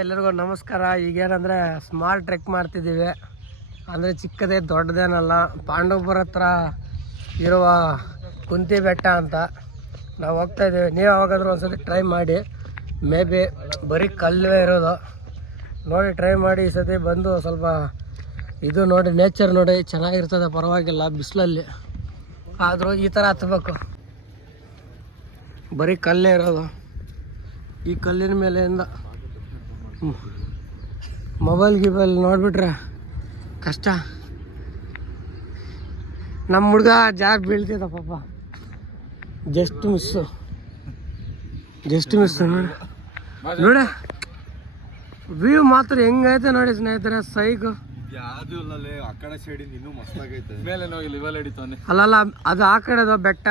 ಎಲ್ಲರಿಗೂ ನಮಸ್ಕಾರ. ಈಗೇನಂದರೆ small trek ಮಾಡ್ತಿದ್ದೀವಿ. ಅಂದರೆ ಚಿಕ್ಕದೇ ದೊಡ್ಡದೇನಲ್ಲ, ಪಾಂಡವಪುರ ಹತ್ರ ಇರುವ ಕುಂತಿ ಬೆಟ್ಟ ಅಂತ ನಾವು ಹೋಗ್ತಾ ಇದ್ದೀವಿ. ನೀವು ಯಾವಾಗಾದ್ರೂ ಒಂದ್ಸತಿ ಟ್ರೈ ಮಾಡಿ. ಮೇ ಬಿ ಬರೀ ಕಲ್ಲೇ ಇರೋದು, ನೋಡಿ ಟ್ರೈ ಮಾಡಿ. ಈ ಸತಿ ಬಂದು ಸ್ವಲ್ಪ ಇದು ನೋಡಿ, ನೇಚರ್ ನೋಡಿ, ಚೆನ್ನಾಗಿರ್ತದೆ, ಪರವಾಗಿಲ್ಲ. ಬಿಸಿಲಲ್ಲಿ ಆದರೂ ಈ ಥರ ಹತ್ಬೇಕು. ಬರೀ ಕಲ್ಲೇ ಇರೋದು. ಈ ಕಲ್ಲಿನ ಮೇಲೆಯಿಂದ ಮೊಬೈಲ್ ಗಿಬೈಲ್ ನೋಡಿಬಿಟ್ರೆ ಕಷ್ಟ. ನಮ್ಮ ಹುಡುಗ ಜಾಗ ಬೀಳ್ತಿದ್ದ ಪಾಪ, ಜಸ್ಟ್ ಮಿಸ್ಸು ನೋಡಿ. ನೋಡಿ ವ್ಯೂ ಮಾತ್ರ ಹೆಂಗೈತೆ ನೋಡಿ ಸ್ನೇಹಿತರೆ, ಸೈಕ್. ಅಲ್ಲಲ್ಲ, ಅದು ಆ ಕಡೆದು ಬೆಟ್ಟ.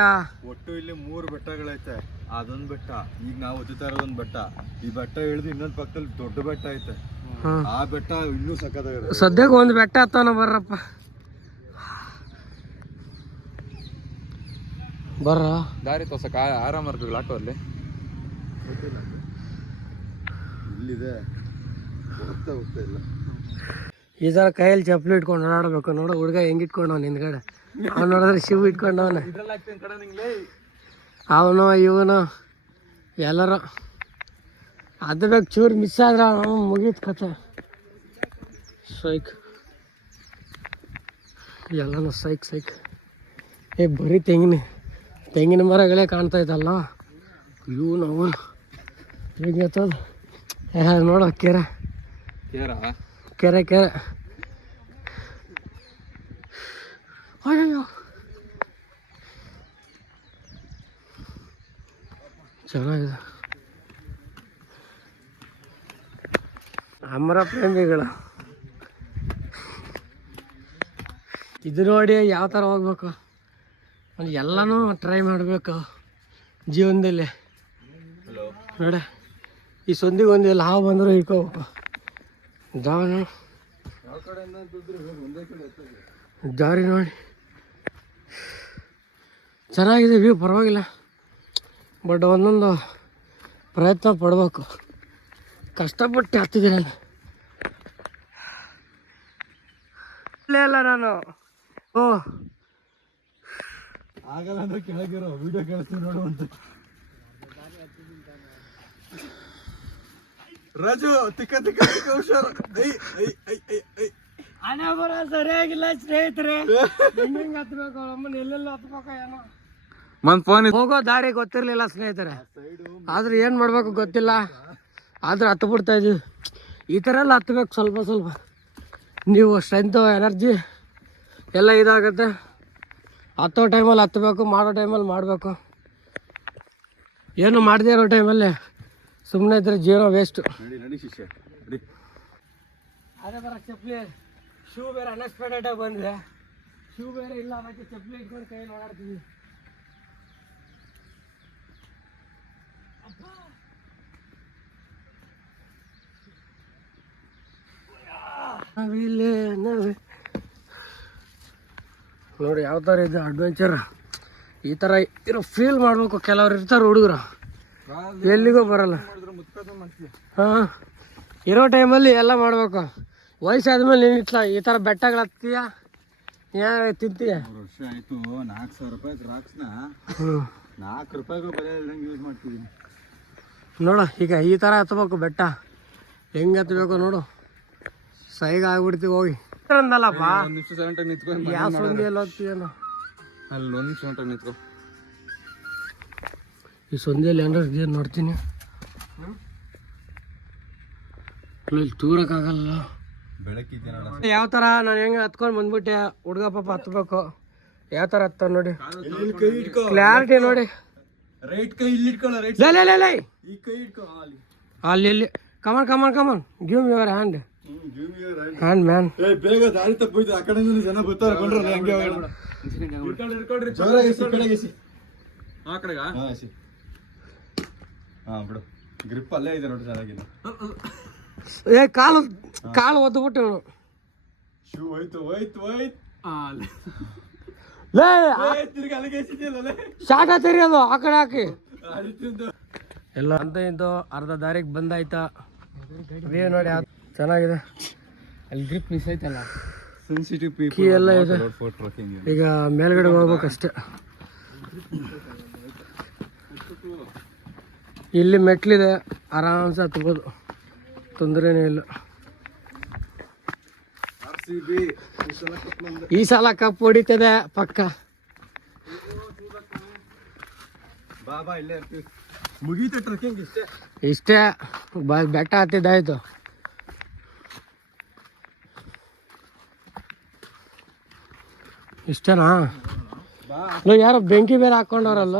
ಒಟ್ಟು ಇಲ್ಲಿ 3 ಬೆಟ್ಟಗಳೈತೆ. ಅದೊಂದು ಬೆಟ್ಟ, ಈಗ ನಾವು ಓದ್ತಾ ಇರೋದೊಂದು ಬೆಟ್ಟ. ಈ ಬೆಟ್ಟ ಇಳಿದು ಇನ್ನೊಂದು ಪಕ್ಕದಲ್ಲಿ ದೊಡ್ಡ ಬೆಟ್ಟ ಐತೆ. ಆ ಬೆಟ್ಟ ಇನ್ನೂ ಸಕ್ಕತ್ತಾಗಿದೆ. ಸದ್ಯಕ್ಕೆ ಒಂದು ಬೆಟ್ಟ ಹತ್ತವನ ಬರ್ರಪ್ಪ, ಬರ್ರ. ದಾರಿ ತೋರ್ಸಕ ಆರಾಮರ್ಗಳು ಹಾಕೋಲ್ಲಿ ಇಲ್ಲಿದೆ, ಹೋಗ್ತಾ ಇಲ್ಲ. ಈ ಸಲ ಕೈಯಲ್ಲಿ ಚಪ್ಪಲಿ ಇಟ್ಕೊಂಡು ಓಡಾಡಬೇಕು. ನೋಡು ಹುಡುಗ ಹೆಂಗೆ ಇಟ್ಕೊಂಡವನು ಹಿಂದ್ಗಡೆ. ಅವ್ನು ನೋಡಿದ್ರೆ ಶಿವ್ ಇಟ್ಕೊಂಡವನು, ಅವನು ಇವನು ಎಲ್ಲರೂ. ಅದು ಬೇಕು, ಚೂರು ಮಿಸ್ ಆದ್ರೆ ಮುಗೀತು ಕತೆ. ಎಲ್ಲನೂ ಸೈಕ್. ಬರೀ ತೆಂಗಿನ ಮರಗಳೇ ಕಾಣ್ತಾ ಇದ್ದಲ್ಲ. ಇವನು ಹೇಗೆ ನೋಡೋ ಕೆರೆ. ಅಯ್ಯೋ, ಚೆನ್ನಾಗಿದೆ. ಅಮರ ಪ್ರೇಮಿಗಳು ಇದು ನೋಡಿ ಯಾವ ಥರ ಹೋಗ್ಬೇಕು. ಎಲ್ಲನೂ ಟ್ರೈ ಮಾಡಬೇಕು ಜೀವನದಲ್ಲಿ. ನೋಡಿ, ಈ ಸಂದಿಗೆ ಒಂದು ಲಾಭ ಬಂದರೂ ಇಟ್ಕೋಬೇಕು. ದಾರಿ ನೋಡಿ ಚೆನ್ನಾಗಿದೆ, ವ್ಯೂ ಪರವಾಗಿಲ್ಲ. ಬಟ್ ಒಂದೊಂದು ಪ್ರಯತ್ನ ಪಡಬೇಕು. ಕಷ್ಟಪಟ್ಟು ಹತ್ತಿದ್ದೀನಿ ಇಲ್ಲ ನಾನು. ಆಗಲ್ಲ ಅಂದ್ರೆ ಕೆಳಗಿರೋ ವಿಡಿಯೋ ಕೇಳಿಸ್ತೀವಿ ನೋಡುವಂತ. ರಾಜು ತಿಕ್ಕ ಹುಷಾರು. ಹಣೆ ಬರ ಸರಿಯಾಗಿಲ್ಲ ಸ್ನೇಹಿತರೆ. ಹೆಂಗೆ ಹತ್ಬೇಕು, ಎಲ್ಲೆಲ್ಲ ಹತ್ಬೇಕು ಏನೋ. ಹೋಗೋ ದಾರಿ ಗೊತ್ತಿರ್ಲಿಲ್ಲ ಸ್ನೇಹಿತರೆ, ಆದ್ರೆ ಏನ್ ಮಾಡ್ಬೇಕು ಗೊತ್ತಿಲ್ಲ. ಆದ್ರೆ ಹತ್ತು ಬಿಡ್ತಾ ಇದೀವಿ. ಈ ಥರ ಎಲ್ಲ ಹತ್ಬೇಕು ಸ್ವಲ್ಪ. ನೀವು ಸ್ಟ್ರೆಂತು, ಎನರ್ಜಿ ಎಲ್ಲ ಇದಾಗುತ್ತೆ. ಹತ್ತೋ ಟೈಮಲ್ಲಿ ಹತ್ಬೇಕು, ಮಾಡೋ ಟೈಮಲ್ಲಿ ಮಾಡಬೇಕು. ಏನು ಮಾಡದೇ ಇರೋ ಟೈಮಲ್ಲಿ ಸುಮ್ಮನೆ ಇದ್ರೆ ಜೀವನ ವೇಸ್ಟು. ಅದೇ ಬರ ಚಪ್ಪಲಿ, ಶೂ ಬೇರೆ ಅನ್ಎಕ್ಸ್ಪೆಕ್ಟೆಡಾಗಿ ಬಂದಿದೆ. ಶೂ ಬೇರೆ ಇಲ್ಲ, ಅದಕ್ಕೆ ಚಪ್ಪಲಿ ಇಟ್ಕೊಂಡು ಕೈಯಲ್ಲಿ ಓಡಾಡ್ತೀವಿ. ನೋಡಿ ಯಾವ ಥರ ಇದೆ ಅಡ್ವೆಂಚರ್. ಈ ಥರ ಇರೋ ಫೀಲ್ ಮಾಡಬೇಕು. ಕೆಲವ್ರು ಇರ್ತಾರೆ ಹುಡುಗರು, ಎಲ್ಲಿಗೂ ಬರಲ್ಲ. ಹಾಂ, ಇರೋ ಟೈಮಲ್ಲಿ ಎಲ್ಲ ಮಾಡಬೇಕು. ವಯಸ್ಸಾದ್ಮೇಲೆ ನೀನು ಈ ಥರ ಬೆಟ್ಟಗಳು ಹತ್ತೀಯ, ತಿಂತೀಯ. ವರ್ಷ ಆಯಿತು, 4,000 ರೂಪಾಯಿ ರಾಕ್ಸ್ನ 4 ರೂಪಾಯಿಗೂ ಬೆಲೆ ಇಲ್ದಂಗೆ ಯೂಸ್ ಮಾಡ್ತಿದ್ದೀನಿ. ನೋಡು ಈಗ ಈ ಥರ ಹತ್ಬೇಕು ಬೆಟ್ಟ. ಹೆಂಗೆ ಹತ್ಬೇಕು ನೋಡು, ಸೈಗ ಆಗ್ಬಿಡ್ತೀವಿ ಹೋಗಿ. ಅಂದಲ್ಲಪ್ಪ, ಯಾವ ಸಂಧಿಯಲ್ಲಿ ಹೋಗ್ತೀಯೇನೋ. ಅಲ್ಲಿ 1 ನಿಮಿಷ ನಿಂತ್ಕೊ. ಈ ಸಂಧಿಯಲ್ಲಿ ಏನಾರು ನೋಡ್ತೀನಿ. ಇಲ್ಲಿ ತೂರಕ್ಕಾಗಲ್ಲ, ಬೆಳಕಿದೆ. ಯಾವ ಥರ ನಾನು ಹೆಂಗೆ ಹತ್ಕೊಂಡು ಬಂದ್ಬಿಟ್ಟೆ. ಹುಡುಗ ಪಾಪ ಹತ್ಬೇಕು, ಯಾವ ಥರ ಹತ್ತ ನೋಡಿ, ಕ್ಲಾರಿಟಿ ನೋಡಿ. ರೈಟ್ ಕೈ ಇಲ್ಲಿ ಇಟ್ಕೊಳ್ಳೋ, ರೈಟ್ ಈ ಕೈ ಇಟ್ಕೊ. ಅಲ್ಲಿ come on give me your hand man. ಬೇಗ ದಾರಿ ತಪ್ಪೋಯ್ತು. ಆ ಕಡೆ ಜನ ಬರ್ತಾರೆ, ಬಂದ್ರಲ್ಲ ಹಂಗೆ ಹೋಗೋಣ. ಆ ಕಡೆಗ ಬಿಡು, ಗ್ರಿಪ್ ಅಲ್ಲೇ ಇದೆ ನೋಡಿ, ಚೆನ್ನಾಗಿದೆ. ಕಾಲು ಒದ್ದುಬಿಟ್ಟು ಶೂ ಹೋಯ್ತು. ಶಾಟ ತೆರಿಯೋದು ಆ ಕಡೆ ಹಾಕಿ. ಎಲ್ಲ ಅಂತ ಇಂತು ಅರ್ಧ ದಾರಿಗೆ ಬಂದಾಯ್ತಾ ವ್ಯೂ ನೋಡಿ ಚೆನ್ನಾಗಿದೆ. ಅಲ್ಲಿ ಗ್ರಿಪ್ ಮಿಸ್ ಐತಲ್ಲ, ಕೀ ಎಲ್ಲ ಇದೆ. ಈಗ ಮೇಲ್ಗಡೆ ಹೋಗ್ಬೇಕಷ್ಟೆ. ಇಲ್ಲಿ ಮೆಟ್ಲಿದೆ, ಆರಾಮ್ಸೆ ಹತ್ಬೋದು, ತೊಂದರೆನೇ ಇಲ್ಲ. ಈ ಸಲ ಕಪ್ ಹೊಡಿತದೆ ಪಕ್ಕ. ಮುಗೀತ ಟ್ರೆಕ್ಕಿಂಗ್ ಇಷ್ಟೇ, ಬೆಟ್ಟ ಹತ್ತಿದ್ದಾಯ್ತು. ಇಷ್ಟನಾ? ಯಾರೋ ಬೆಂಕಿ ಬೇರೆ ಹಾಕೊಂಡವ್ರಲ್ಲ,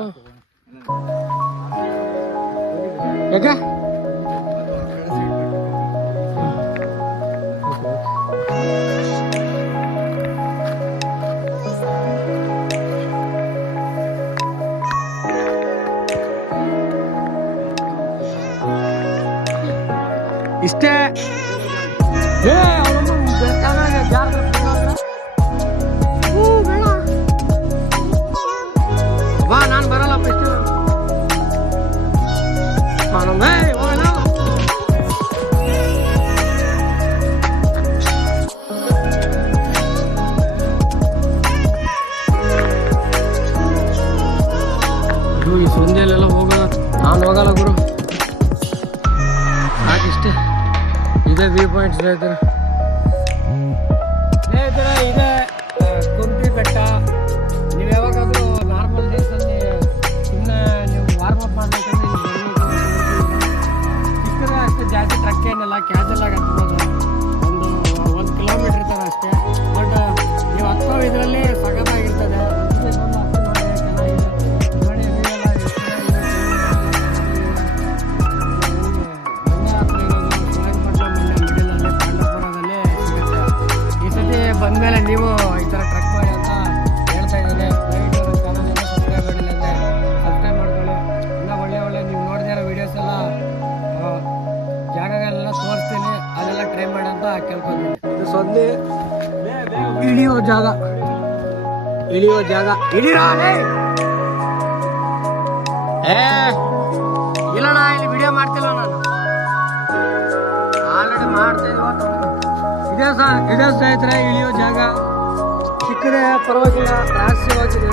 ಯಾಕೆ? ಇಷ್ಟೇ. ಬಾ, ನಾನು ಬರಲ್ಲಪ್ಪ. ಇಷ್ಟು ಈ ಸಂಜೆಲೆಲ್ಲ ಹೋಗೋಣ. ನಾನು ಹೋಗಲ್ಲ ಗುರು, ಸಾಕಿಷ್ಟೇ. ಇದೇ ವ್ಯೂ ಪಾಯಿಂಟ್ ಸ್ನೇಹಿತರೆ. ಇದೆ ಕುಂತಿ ಬೆಟ್ಟ. ನೀವು ಯಾವಾಗಾದ್ರೂ ನಾರ್ಮಲ್ ಡೇಸಲ್ಲಿ ಸುಮ್ಮನೆ ನೀವು ವಾರ್ಮ್ ಅಪ್ ಮಾಡ್ಬೇಕಂದ್ರೆ ಚಿಕ್ಕದ ಅಷ್ಟೇ, ಜಾಸ್ತಿ ಟ್ರಕ್ ಏನಿಲ್ಲ, ಕ್ಯಾಶಲ್ ಆಗಿ ಹತ್ಬೋದು. ಒಂದು ಕಿಲೋಮೀಟ್ರ್ ಇರ್ತಾರೆ ಅಷ್ಟೇ. ಬಟ್ ನೀವು ಹತ್ತೋ ಇದರಲ್ಲಿ ಸಖತ್ತಾಗಿರ್ತದೆ. ಬಂದಮೇಲೆ ನೀವು ಈ ಥರ ಟ್ರಕ್ ಮಾಡಿ ಅಂತ ಹೇಳ್ತಾ ಇದ್ದೀನಿ. ದಯವಿಟ್ಟು ಚಾನಲ್ ಸಬ್ಸ್ಕ್ರೈಬ್ ಮಾಡಿಲ್ಲ ಅಂದರೆ ಸಬ್ಸ್ಕ್ರೈಬ್ ಮಾಡ್ಕೊಳ್ಳಿ. ಎಲ್ಲ ಒಳ್ಳೆ ನೀವು ನೋಡಿದ ವೀಡಿಯೋಸ್ ಎಲ್ಲ ಜಾಗಗಳೆಲ್ಲ ತೋರಿಸ್ತೀನಿ, ಅದೆಲ್ಲ ಟ್ರೈ ಮಾಡಿ ಅಂತ ಕೇಳ್ಕೊತೀನಿ. ಇದು ಸೊನ್ನೆ ಇಳಿಯೋ ಜಾಗ ಇಳಿರಾ ಇಲ್ಲಣ್ಣ, ಇಲ್ಲಿ ವಿಡಿಯೋ ಮಾಡ್ತಿಲ್ಲ ನಾನು, ಆಲ್ರೆಡಿ ಮಾಡ್ತಾ ಇದ್ದೀವಿ. ಇದೇ ಸ್ನೇಹಿತರೆ ಇಳಿಯೋ ಜಾಗ. ಚಿಕ್ಕದೇ, ಪರವಾಗಿಲ್ಲ, ರಹಸ್ಯವಾಗಿದೆ.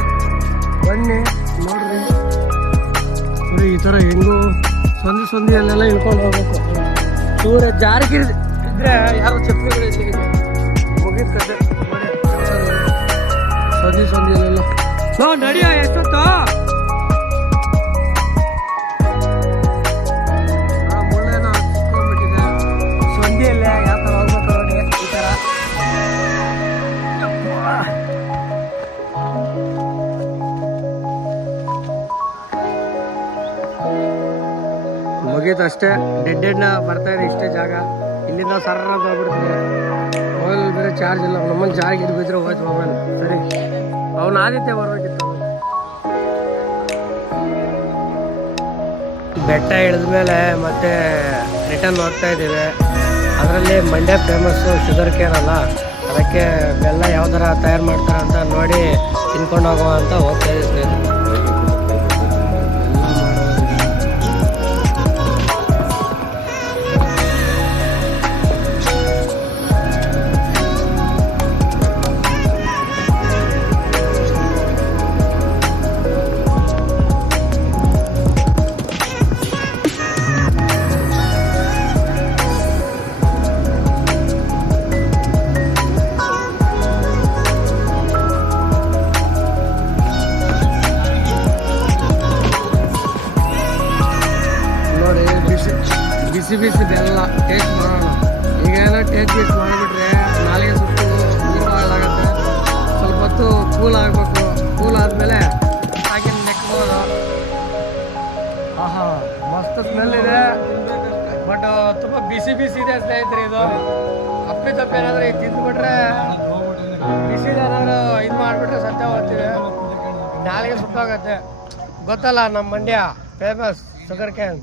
ಬನ್ನಿ ನೋಡ್ರಿ. ಈ ಥರ ಹೆಂಗು ಸಂದಿಯಲ್ಲೆಲ್ಲ ಇಳ್ಕೊಂಡು ಹೋಗ್ಬೇಕು. ದೂರ ಜಾರಿಗೆ ಇದ್ರೆ ಯಾರು ಚಪ್ಪಲಿಗಳು ಇಲ್ಲಿಗೆ ಮುಗಿದ ಕತೆ. ಸಂದಿಯಲ್ಲೆಲ್ಲ ನಡಿಯೋ ಎಷ್ಟೊತ್ತು ಮುಳ್ಳೆನ ಹಚ್ಕೊಂಡ್ಬಿಟ್ಟಿದೆ. ಸಂದಿಯಲ್ಲೇ ಯಾವ ಥರ ಹೋಗ್ಬೇಕು ನೋಡಿ. ಈ ಥರ ಮುಗೀತಷ್ಟೇ. ಡೆಡ್ನ ಬರ್ತಾ ಇದೆ ಇಷ್ಟೇ ಜಾಗ. ಇಲ್ಲಿಂದ ಸರ್ರ ಅಂತ ಹೋಗ್ಬಿಡ್ತೀವಿ. ಮೊಬೈಲ್ ಬೇರೆ ಚಾರ್ಜ್ ಇಲ್ಲ. ನಮ್ಮನ್ನು ಚಾರ್ಜ್ ಇದು ಬಿದ್ದರೆ ಹೋಯ್ತು ಮೊಬೈಲ್. ಸರಿ, ಅವನು ಆದಿತ್ಯ ಬರ್ಬೇಕಿತ್ತು. ಬೆಟ್ಟ ಇಳಿದ ಮೇಲೆ ಮತ್ತೆ ರಿಟರ್ನ್ ಹೋಗ್ತಾ ಇದ್ದೀವಿ. ಅದರಲ್ಲಿ ಮಂಡ್ಯ ಫೇಮಸ್ಸು ಶುಗರ್ ಕೇನ್ ಅಲ್ಲ, ಅದಕ್ಕೆ ಬೆಲ್ಲ ಯಾವ ಥರ ತಯಾರು ಮಾಡ್ತಾರೆ ಅಂತ ನೋಡಿ ತಿನ್ಕೊಂಡು ಹೋಗುವ ಅಂತ ಹೋಗ್ತಾ ಇದ್ದೀವಿ. ಬಿಸಿ ಬೆಲ್ಲ ಟೇಸ್ಟ್ ಮಾಡೋಣ. ಈಗೇನೋ ಟೇಸ್ಟ್ ಮಾಡಿಬಿಟ್ರೆ ನಾಲಿಗೆ ಸುಟ್ಟು ನೀರಾಗುತ್ತೆ. ಸ್ವಲ್ಪ ಹೊತ್ತು ಕೂಲ್ ಆಗಬೇಕು. ಕೂಲ್ ಆದಮೇಲೆ ಹಾಗೆ ನೆಕ್ಬೋದು. ಆಹಾ, ಮಸ್ತ್ ಸ್ಮೆಲ್ ಇದೆ. ಬಟ್ ತುಂಬ ಬಿಸಿ ಇದೆ ಸ್ನೇಹಿತರೆ. ಇದು ಅಪ್ಪಿತಪ್ಪಿ ಏನಾದರೂ ತಿಂದ್ಬಿಟ್ರೆ, ಬಿಸಿ ಏನಾದರೂ ಇದು ಮಾಡಿಬಿಟ್ರೆ ಸತ್ಯ ಹೋಗ್ತೀವಿ. ನಾಲಿಗೆ ಸುಟ್ಟೋಗತ್ತೆ. ಗೊತ್ತಲ್ಲ, ನಮ್ಮ ಮಂಡ್ಯ ಫೇಮಸ್ ಶುಗರ್ ಕ್ಯಾನ್.